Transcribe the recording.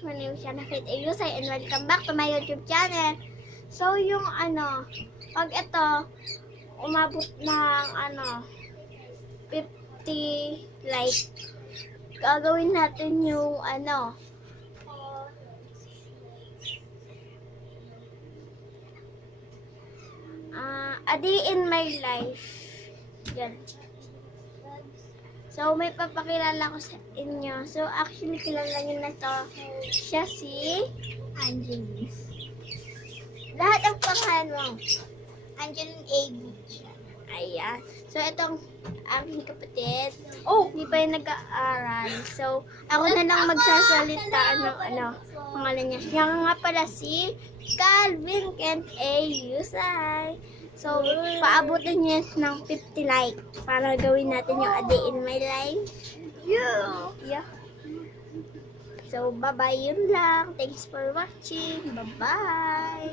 My name is Shana Faith Ayusay and welcome back to my YouTube channel. So, yung pag ito, umabot ng 50 like, gagawin natin yung a day in my life. Yan. So, may papakilala ko sa inyo. So, actually, kilala nyo na to. Siya si Angeline. lahat ang pangalan mo. Angeline A. Gutierrez. Ayan. So, itong aking kapatid. Oh, hindi pa yung nag-aaral. So, ako na lang magsasalita ng pangalan niya. Siya nga pala si Calvin Kent A. Yusay. So, paabutin niya ng 50 like para gawin natin yung a day in my life. Yeah. So, bye-bye, yun lang. Thanks for watching. Bye-bye.